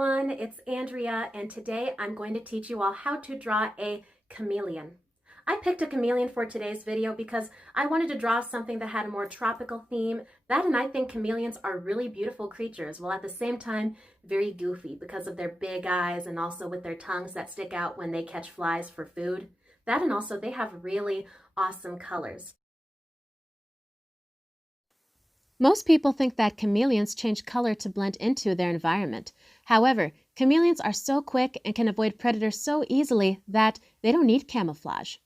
everyone, it's Andrea, and today I'm going to teach you all how to draw a chameleon. I picked a chameleon for today's video because I wanted to draw something that had a more tropical theme. And I think chameleons are really beautiful creatures, while at the same time very goofy because of their big eyes and also with their tongues that stick out when they catch flies for food. And also they have really awesome colors. Most people think that chameleons change color to blend into their environment. However, chameleons are so quick and can avoid predators so easily that they don't need camouflage.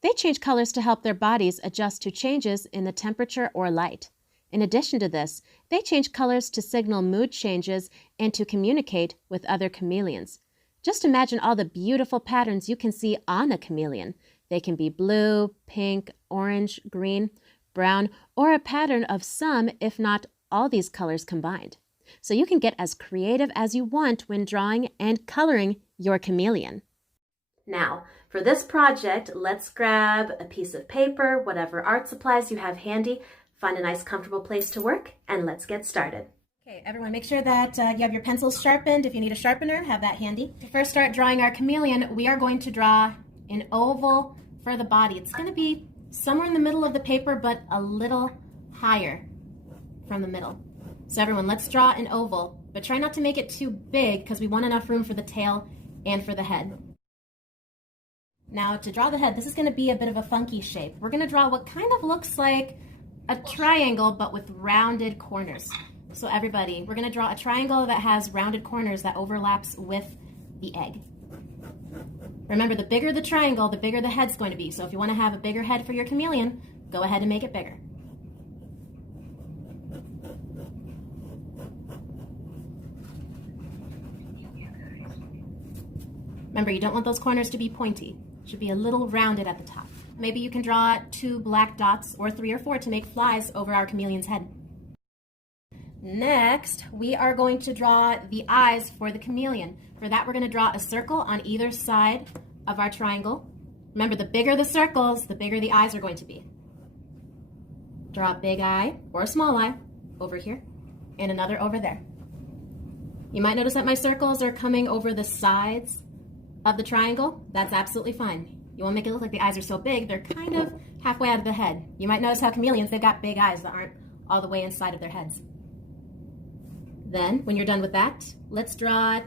They change colors to help their bodies adjust to changes in the temperature or light. In addition to this, they change colors to signal mood changes and to communicate with other chameleons. Just imagine all the beautiful patterns you can see on a chameleon. They can be blue, pink, orange, green, brown, or a pattern of some, if not all these colors combined. So you can get as creative as you want when drawing and coloring your chameleon. Now, for this project, let's grab a piece of paper, whatever art supplies you have handy, find a nice comfortable place to work, and let's get started. Okay, everyone, make sure that you have your pencils sharpened. If you need a sharpener, have that handy. To first start drawing our chameleon, we are going to draw an oval for the body. It's going to be somewhere in the middle of the paper, but a little higher from the middle. So everyone, let's draw an oval, but try not to make it too big because we want enough room for the tail and for the head. Now to draw the head, this is going to be a bit of a funky shape. We're going to draw what kind of looks like a triangle, but with rounded corners. So everybody, we're going to draw a triangle that has rounded corners that overlaps with the egg. Remember, the bigger the triangle, the bigger the head's going to be. So if you want to have a bigger head for your chameleon, go ahead and make it bigger. Remember, you don't want those corners to be pointy. It should be a little rounded at the top. Maybe you can draw 2 black dots or 3 or 4 to make flies over our chameleon's head. Next, we are going to draw the eyes for the chameleon. For that, we're going to draw a circle on either side of our triangle. Remember, the bigger the circles, the bigger the eyes are going to be. Draw a big eye or a small eye over here and another over there. You might notice that my circles are coming over the sides of the triangle. That's absolutely fine. You won't make it look like the eyes are so big, they're kind of halfway out of the head. You might notice how chameleons, they've got big eyes that aren't all the way inside of their heads. Then, when you're done with that, let's draw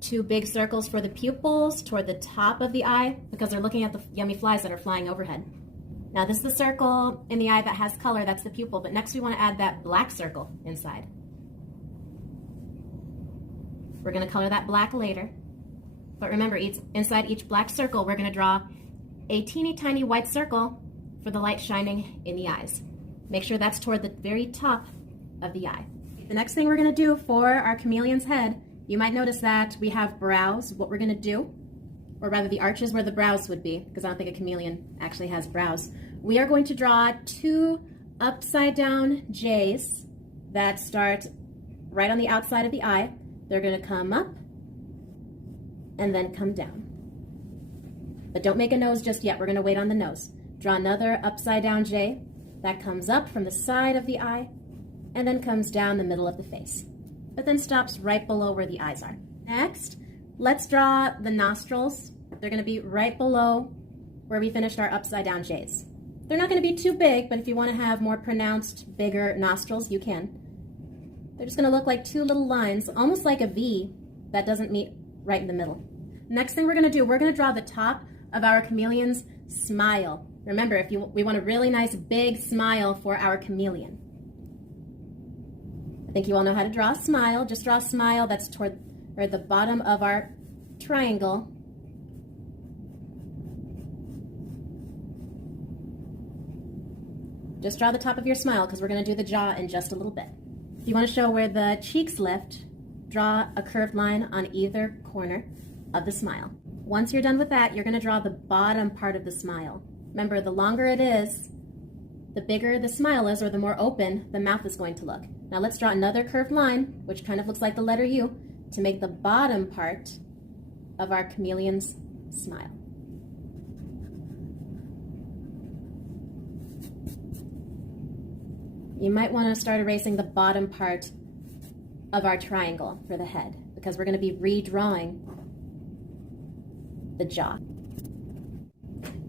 2 big circles for the pupils toward the top of the eye because they're looking at the yummy flies that are flying overhead. Now this is the circle in the eye that has color, that's the pupil, but next we want to add that black circle inside. We're going to color that black later. But remember, inside each black circle, we're going to draw a teeny tiny white circle for the light shining in the eyes. Make sure that's toward the very top of the eye. The next thing we're going to do for our chameleon's head, you might notice that we have brows. What we're going to do, or rather the arches where the brows would be, because I don't think a chameleon actually has brows, we are going to draw 2 upside down J's that start right on the outside of the eye. They're going to come up and then come down. But don't make a nose just yet. We're going to wait on the nose. Draw another upside down J that comes up from the side of the eye and then comes down the middle of the face, but then stops right below where the eyes are. Next, let's draw the nostrils. They're going to be right below where we finished our upside down J's. They're not going to be too big, but if you want to have more pronounced, bigger nostrils, you can. They're just going to look like 2 little lines, almost like a V that doesn't meet right in the middle. Next thing we're going to do, we're going to draw the top of our chameleon's smile. Remember, we want a really nice big smile for our chameleon. I think you all know how to draw a smile. Just draw a smile that's toward the bottom of our triangle. Just draw the top of your smile because we're going to do the jaw in just a little bit. If you want to show where the cheeks lift, draw a curved line on either corner of the smile. Once you're done with that, you're going to draw the bottom part of the smile. Remember, the longer it is, the bigger the smile is, or the more open the mouth is going to look. Now let's draw another curved line, which kind of looks like the letter U, to make the bottom part of our chameleon's smile. You might want to start erasing the bottom part of our triangle for the head, because we're going to be redrawing the jaw.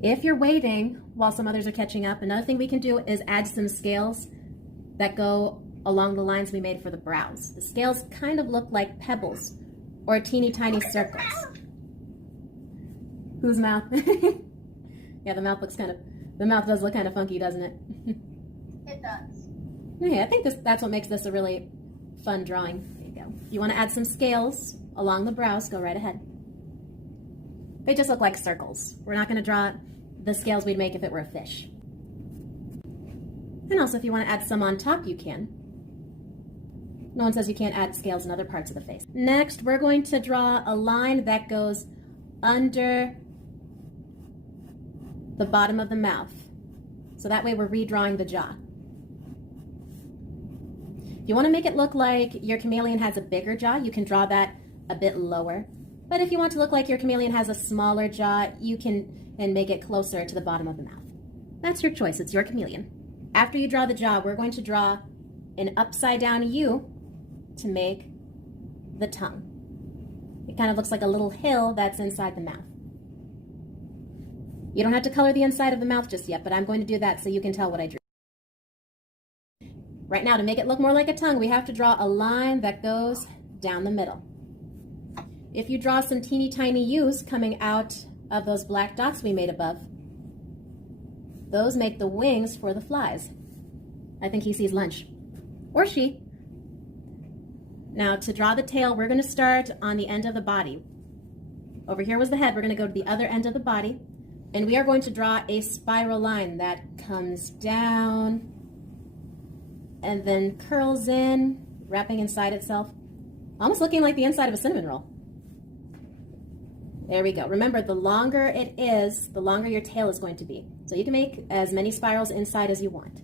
If you're waiting while some others are catching up, another thing we can do is add some scales that go along the lines we made for the brows. The scales kind of look like pebbles or teeny tiny circles. Whose mouth? Yeah, the mouth does look kind of funky, doesn't it? It does. Yeah, I think that's what makes this a really fun drawing. There you go. If you want to add some scales along the brows, go right ahead. They just look like circles. We're not going to draw the scales we'd make if it were a fish. And also, if you want to add some on top, you can. No one says you can't add scales in other parts of the face. Next, we're going to draw a line that goes under the bottom of the mouth. So that way we're redrawing the jaw. If you want to make it look like your chameleon has a bigger jaw, you can draw that a bit lower. But if you want to look like your chameleon has a smaller jaw, you can and make it closer to the bottom of the mouth. That's your choice. It's your chameleon. After you draw the jaw, we're going to draw an upside down U to make the tongue. It kind of looks like a little hill that's inside the mouth. You don't have to color the inside of the mouth just yet, but I'm going to do that so you can tell what I drew. Right now, to make it look more like a tongue, we have to draw a line that goes down the middle. If you draw some teeny tiny U's coming out of those black dots we made above, those make the wings for the flies. I think he sees lunch. Or she. Now, to draw the tail, we're going to start on the end of the body. Over here was the head. We're going to go to the other end of the body, and we are going to draw a spiral line that comes down and then curls in, wrapping inside itself, almost looking like the inside of a cinnamon roll. There we go. Remember, the longer it is, the longer your tail is going to be. So you can make as many spirals inside as you want.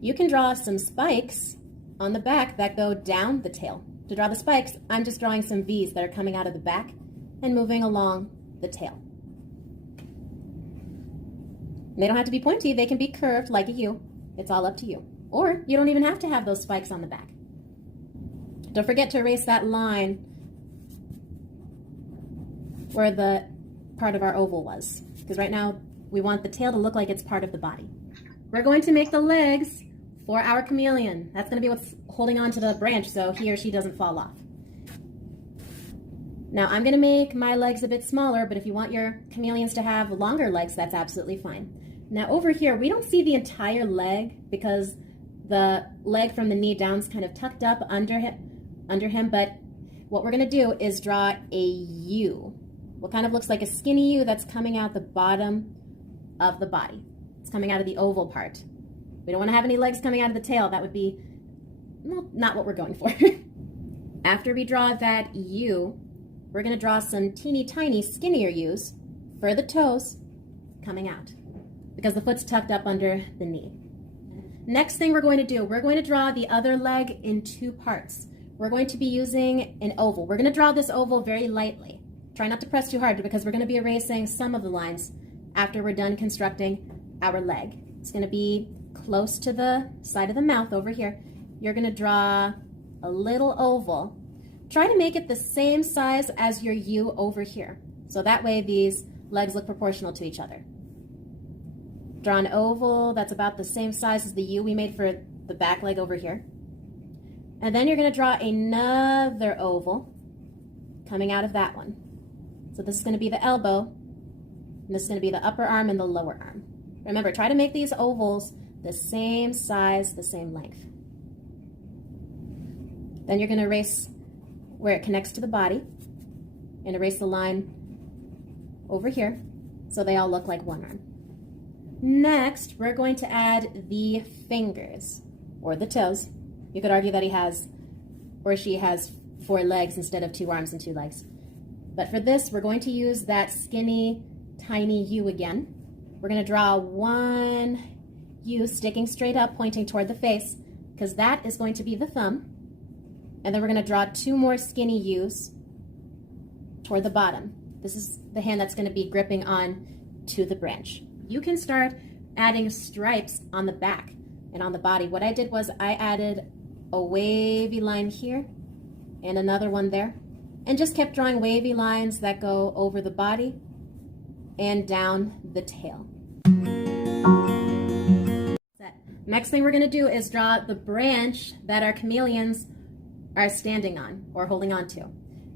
You can draw some spikes on the back that go down the tail. To draw the spikes, I'm just drawing some V's that are coming out of the back and moving along the tail. They don't have to be pointy. They can be curved like a U. It's all up to you. Or you don't even have to have those spikes on the back. Don't forget to erase that line where the part of our oval was, because right now we want the tail to look like it's part of the body. We're going to make the legs for our chameleon. That's going to be what's holding on to the branch so he or she doesn't fall off. Now I'm going to make my legs a bit smaller, but if you want your chameleons to have longer legs, that's absolutely fine. Now over here, we don't see the entire leg because the leg from the knee down is kind of tucked up under him, but what we're going to do is draw a U. What kind of looks like a skinny U that's coming out the bottom of the body. It's coming out of the oval part. We don't want to have any legs coming out of the tail. That would be, well, not what we're going for. After we draw that U, we're going to draw some teeny tiny skinnier U's for the toes coming out because the foot's tucked up under the knee. Next thing we're going to do, we're going to draw the other leg in two parts. We're going to be using an oval. We're going to draw this oval very lightly. Try not to press too hard because we're going to be erasing some of the lines after we're done constructing our leg. It's going to be close to the side of the mouth over here. You're going to draw a little oval. Try to make it the same size as your U over here. So that way these legs look proportional to each other. Draw an oval that's about the same size as the U we made for the back leg over here. And then you're going to draw another oval coming out of that one. So this is going to be the elbow, and this is going to be the upper arm and the lower arm. Remember, try to make these ovals the same size, the same length. Then you're going to erase where it connects to the body and erase the line over here so they all look like one arm. Next, we're going to add the fingers or the toes. You could argue that he has or she has 4 legs instead of 2 arms and 2 legs. But for this, we're going to use that skinny, tiny U again. We're going to draw one U sticking straight up, pointing toward the face, because that is going to be the thumb. And then we're going to draw 2 more skinny U's toward the bottom. This is the hand that's going to be gripping on to the branch. You can start adding stripes on the back and on the body. What I did was I added a wavy line here and another one there. and just kept drawing wavy lines that go over the body and down the tail. Next thing we're going to do is draw the branch that our chameleons are standing on or holding on to.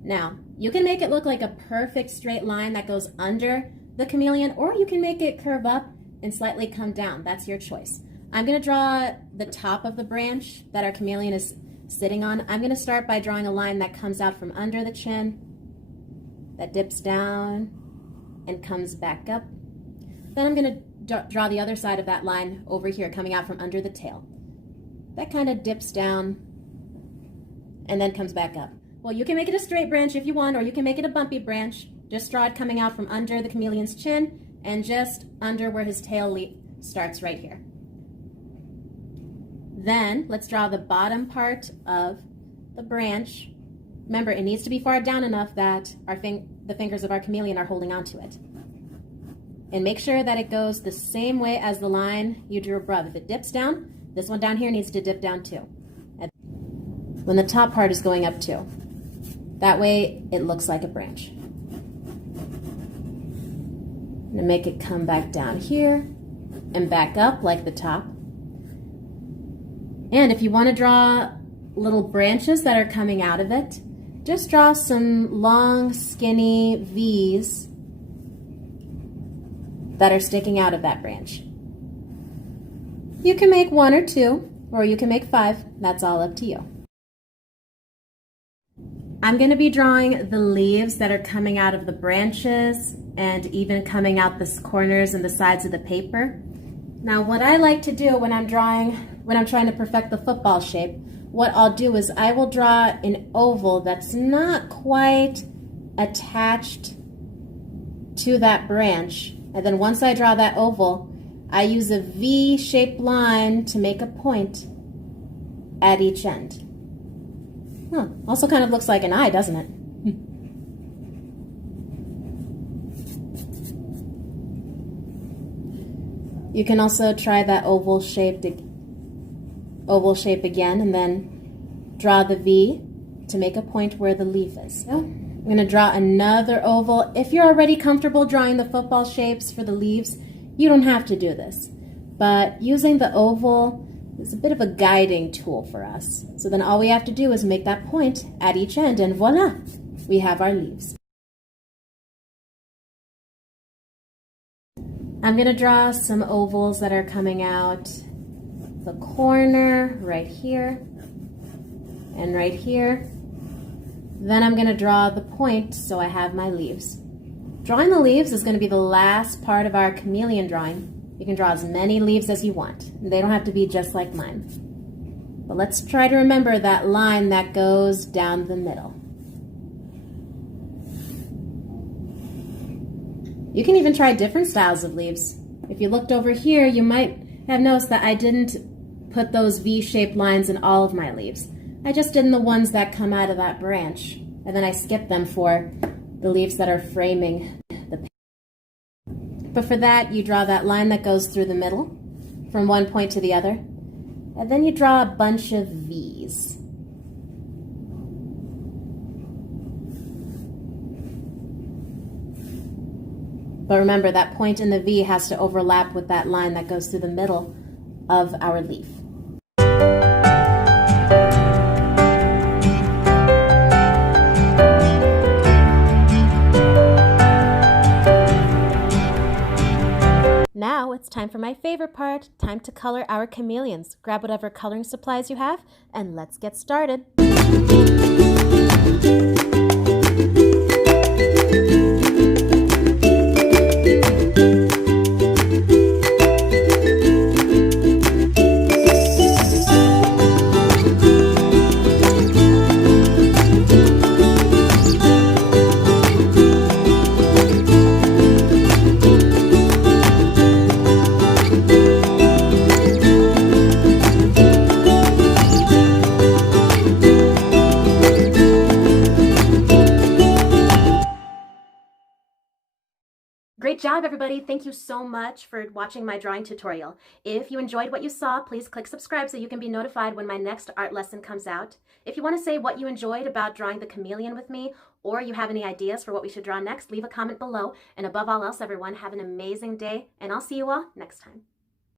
Now, you can make it look like a perfect straight line that goes under the chameleon, or you can make it curve up and slightly come down. That's your choice. I'm going to draw the top of the branch that our chameleon is sitting on. I'm going to start by drawing a line that comes out from under the chin, that dips down and comes back up. Then I'm going to draw the other side of that line over here, coming out from under the tail. That kind of dips down and then comes back up. Well, you can make it a straight branch if you want, or you can make it a bumpy branch. Just draw it coming out from under the chameleon's chin and just under where his tail starts right here. Then let's draw the bottom part of the branch. Remember, it needs to be far down enough that the fingers of our chameleon are holding onto it. And make sure that it goes the same way as the line you drew above. If it dips down, this one down here needs to dip down too. And when the top part is going up too. That way it looks like a branch. And make it come back down here and back up like the top. And if you want to draw little branches that are coming out of it, just draw some long, skinny V's that are sticking out of that branch. You can make 1 or 2, or you can make 5. That's all up to you. I'm going to be drawing the leaves that are coming out of the branches and even coming out the corners and the sides of the paper. Now, what I like to do when I'm trying to perfect the football shape, what I'll do is I will draw an oval that's not quite attached to that branch. And then once I draw that oval, I use a V-shaped line to make a point at each end. Huh, also kind of looks like an eye, doesn't it? You can also try that oval shape again, and then draw the V to make a point where the leaf is. So I'm going to draw another oval. If you're already comfortable drawing the football shapes for the leaves, you don't have to do this. But using the oval is a bit of a guiding tool for us. So then all we have to do is make that point at each end, and voila, we have our leaves. I'm going to draw some ovals that are coming out the corner right here and right here. Then I'm going to draw the point so I have my leaves. Drawing the leaves is going to be the last part of our chameleon drawing. You can draw as many leaves as you want. They don't have to be just like mine. But let's try to remember that line that goes down the middle. You can even try different styles of leaves. If you looked over here, you might have noticed that I didn't put those V-shaped lines in all of my leaves. I just did in the ones that come out of that branch, and then I skipped them for the leaves that are framing the picture. But for that, you draw that line that goes through the middle from one point to the other, and then you draw a bunch of V's. But remember, that point in the V has to overlap with that line that goes through the middle of our leaf. Now it's time for my favorite part, time to color our chameleons. Grab whatever coloring supplies you have, and let's get started. Great job, everybody. Thank you so much for watching my drawing tutorial. If you enjoyed what you saw, please click subscribe so you can be notified when my next art lesson comes out. If you want to say what you enjoyed about drawing the chameleon with me, or you have any ideas for what we should draw next, leave a comment below. And above all else, everyone, have an amazing day, and I'll see you all next time.